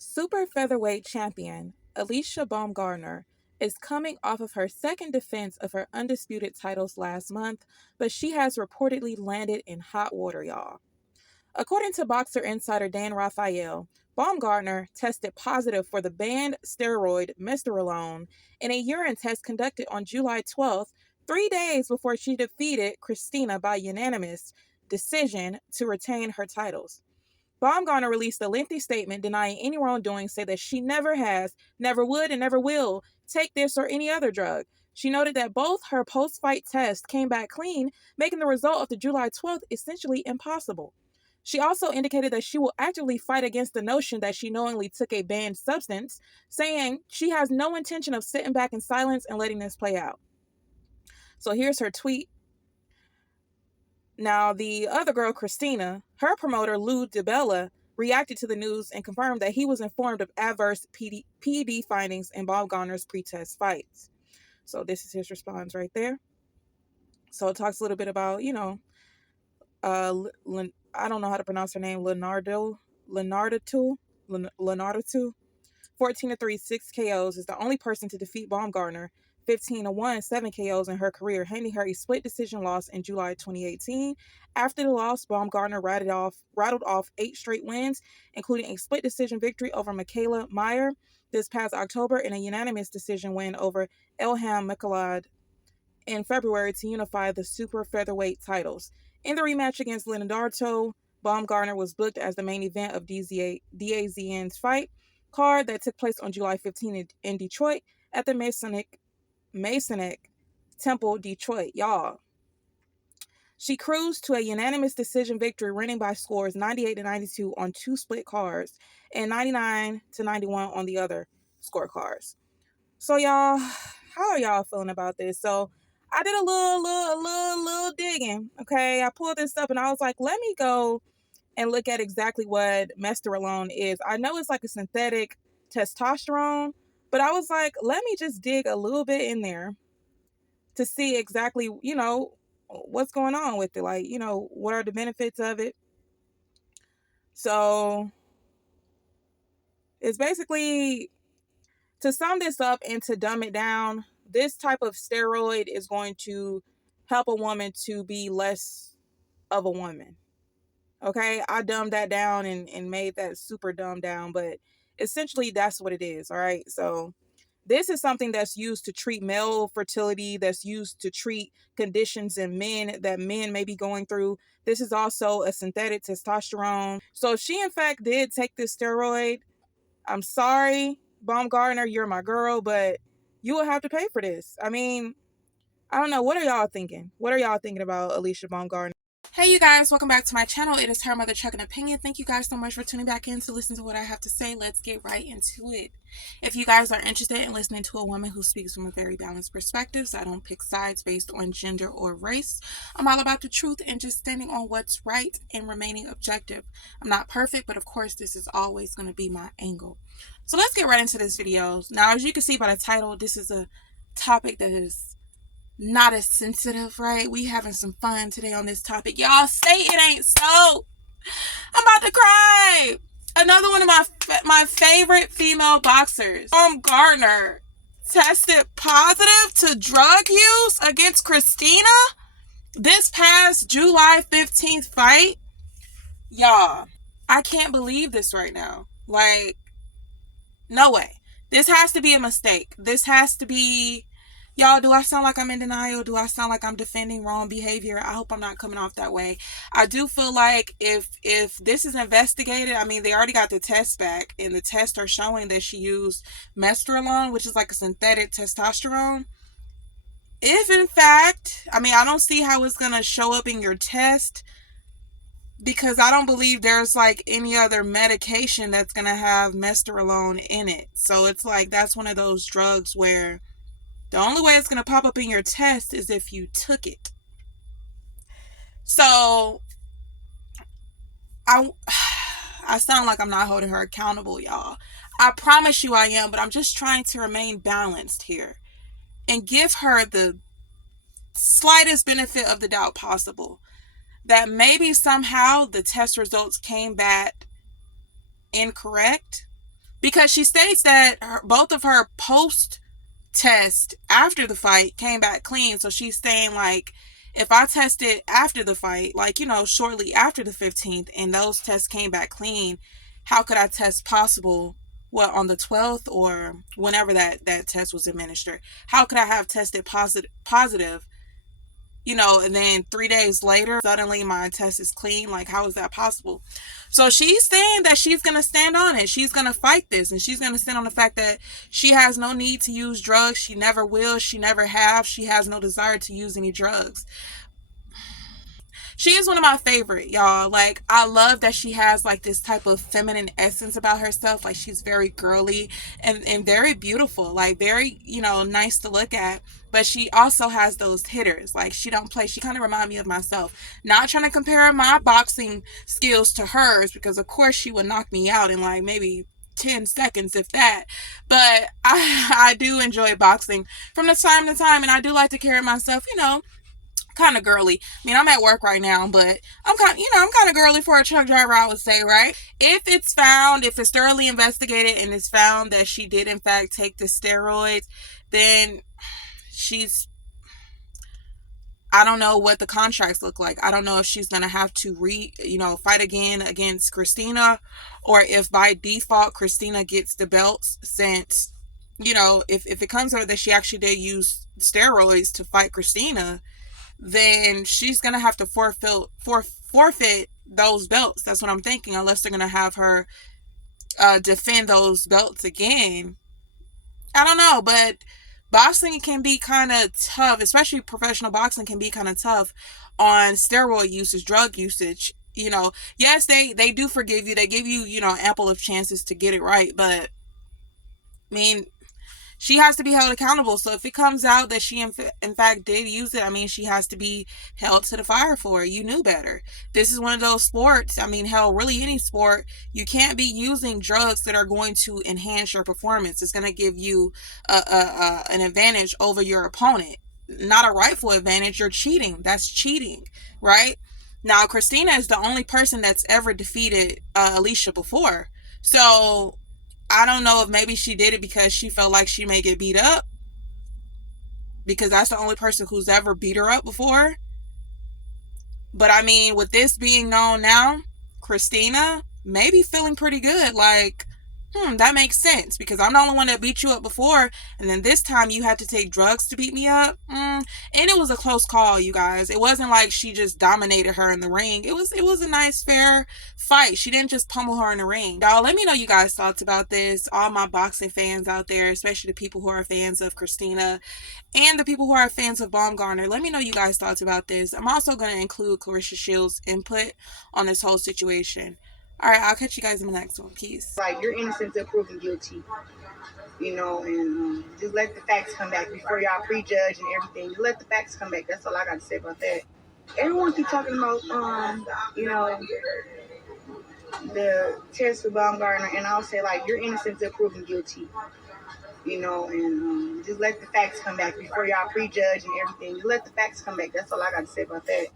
Super featherweight champion Alycia Baumgardner is coming off of her second defense of her undisputed titles last month, but she has reportedly landed in hot water, y'all. According to boxer insider Dan Raphael, Baumgardner tested positive for the banned steroid mestorelone in a urine test conducted on July 12th, 3 days before she defeated Christina by unanimous decision to retain her titles. Baumgartner released a lengthy statement denying any wrongdoing, saying that she never has, never would, and never will take this or any other drug. She noted that both her post-fight tests came back clean, making the result of the July 12th essentially impossible. She also indicated that she will actively fight against the notion that she knowingly took a banned substance, saying she has no intention of sitting back in silence and letting this play out. So here's her tweet. Now, the other girl, Christina, her promoter, Lou DiBella, reacted to the news and confirmed that he was informed of adverse PED findings in Baumgartner's pre-test fights. So this is his response right there. So it talks a little bit about, I don't know how to pronounce her name, Linardatou. 14-3, 6 KOs, is the only person to defeat Baumgardner. 15-1, 7 KOs in her career, handing her a split decision loss in July 2018. After the loss, Baumgardner rattled off 8 straight wins, including a split decision victory over Michaela Meyer this past October and a unanimous decision win over Elham Michalad in February to unify the super featherweight titles. In the rematch against Linardatou, Baumgardner was booked as the main event of DAZN's fight card that took place on July 15 in Detroit at the Masonic Temple, Detroit, y'all. She cruised to a unanimous decision victory, winning by scores 98-92 on 2 split cards and 99-91 on the other scorecards. So, y'all, how are y'all feeling about this? So, I did a little digging. Okay, I pulled this up and I was like, let me go and look at exactly what mestorelone is. I know it's like a synthetic testosterone, but I was like, let me just dig a little bit in there to see exactly, what's going on with it. Like, what are the benefits of it? So it's basically, to sum this up and to dumb it down, this type of steroid is going to help a woman to be less of a woman. Okay, I dumbed that down and made that super dumbed down, but essentially that's what it is. All right, so this is something that's used to treat male fertility, that's used to treat conditions in men that men may be going through. This is also a synthetic testosterone. So if she in fact did take this steroid, I'm sorry, Baumgardner, you're my girl, but you will have to pay for this. I mean, I don't know. What are y'all thinking? What are y'all thinking about Alycia Baumgardner? Hey you guys, welcome back to my channel. It is Her Mother Chuck and Opinion. Thank you guys so much for tuning back in to listen to what I have to say. Let's get right into it. If you guys are interested in listening to a woman who speaks from a very balanced perspective, so I don't pick sides based on gender or race. I'm all about the truth and just standing on what's right and remaining objective. I'm not perfect, but of course this is always going to be my angle. So let's get right into this video. Now, as you can see by the title, this is a topic that is not as sensitive, right? We having some fun today on this topic. Y'all say it ain't so. I'm about to cry. Another one of my favorite female boxers, Baumgardner, tested positive to drug use against Christina this past July 15th fight. Y'all, I can't believe this right now. Like, no way. This has to be a mistake. This has to be... Y'all, do I sound like I'm in denial? Do I sound like I'm defending wrong behavior? I hope I'm not coming off that way. I do feel like if this is investigated, I mean, they already got the test back, and the tests are showing that she used mestorelone, which is like a synthetic testosterone. If in fact, I mean, I don't see how it's going to show up in your test, because I don't believe there's like any other medication that's going to have mestorelone in it. So it's like, that's one of those drugs where the only way it's going to pop up in your test is if you took it. So, I sound like I'm not holding her accountable, y'all. I promise you I am, but I'm just trying to remain balanced here and give her the slightest benefit of the doubt possible. That maybe somehow the test results came back incorrect. because she states that both of her post test after the fight came back clean. So she's saying, like, if I tested after the fight, like, shortly after the 15th, and those tests came back clean, how could I test possible, what, on the 12th or whenever that test was administered? How could I have tested positive, and then 3 days later, suddenly my test is clean? Like, how is that possible? So she's saying that she's going to stand on it. She's going to fight this, and she's going to stand on the fact that she has no need to use drugs. She never will. She never have. She has no desire to use any drugs. She is one of my favorite, y'all. Like, I love that she has like this type of feminine essence about herself. Like, she's very girly and very beautiful, like very, nice to look at. But she also has those hitters. Like, she don't play. She kind of remind me of myself. Not trying to compare my boxing skills to hers, because of course she would knock me out in like maybe 10 seconds, if that. But I do enjoy boxing from the time to time, and I do like to carry myself, kind of girly. I mean, I'm at work right now, but I'm kind of girly for a truck driver, I would say, right? If it's thoroughly investigated and it's found that she did in fact take the steroids, then I don't know what the contracts look like. I don't know if she's going to have to fight again against Christina, or if by default Christina gets the belts, since, if it comes out that she actually did use steroids to fight Christina, then she's going to have to forfeit those belts. That's what I'm thinking, unless they're going to have her defend those belts again. I don't know, but boxing can be kind of tough, especially professional boxing can be kind of tough on steroid usage, drug usage. Yes, they do forgive you. They give you, ample of chances to get it right. But, I mean, she has to be held accountable. So if it comes out that she in fact did use it, I mean, she has to be held to the fire for it. You knew better. This is one of those sports. I mean, hell, really any sport, you can't be using drugs that are going to enhance your performance. It's going to give you an advantage over your opponent. Not a rightful advantage. You're cheating. That's cheating, right? Now, Christina is the only person that's ever defeated Alycia before. So I don't know if maybe she did it because she felt like she may get beat up, because that's the only person who's ever beat her up before. But I mean, with this being known now, Christina may be feeling pretty good. Like, that makes sense, because I'm the only one that beat you up before, and then this time you had to take drugs to beat me up. And it was a close call, you guys. It wasn't like she just dominated her in the ring. It was a nice, fair fight. She didn't just pummel her in the ring. Y'all, let me know you guys' thoughts about this. All my boxing fans out there, especially the people who are fans of Christina and the people who are fans of Baumgardner, let me know you guys' thoughts about this. I'm also going to include Clarissa Shields' input on this whole situation. All right, I'll catch you guys in the next one. Peace. Like, you're innocent until proven guilty, and just let the facts come back before y'all prejudge and everything. Just let the facts come back. That's all I got to say about that. Everyone keep talking about, the test for Baumgardner, and I'll say, like, you're innocent until proven guilty, and just let the facts come back before y'all prejudge and everything. Just let the facts come back. That's all I got to say about that.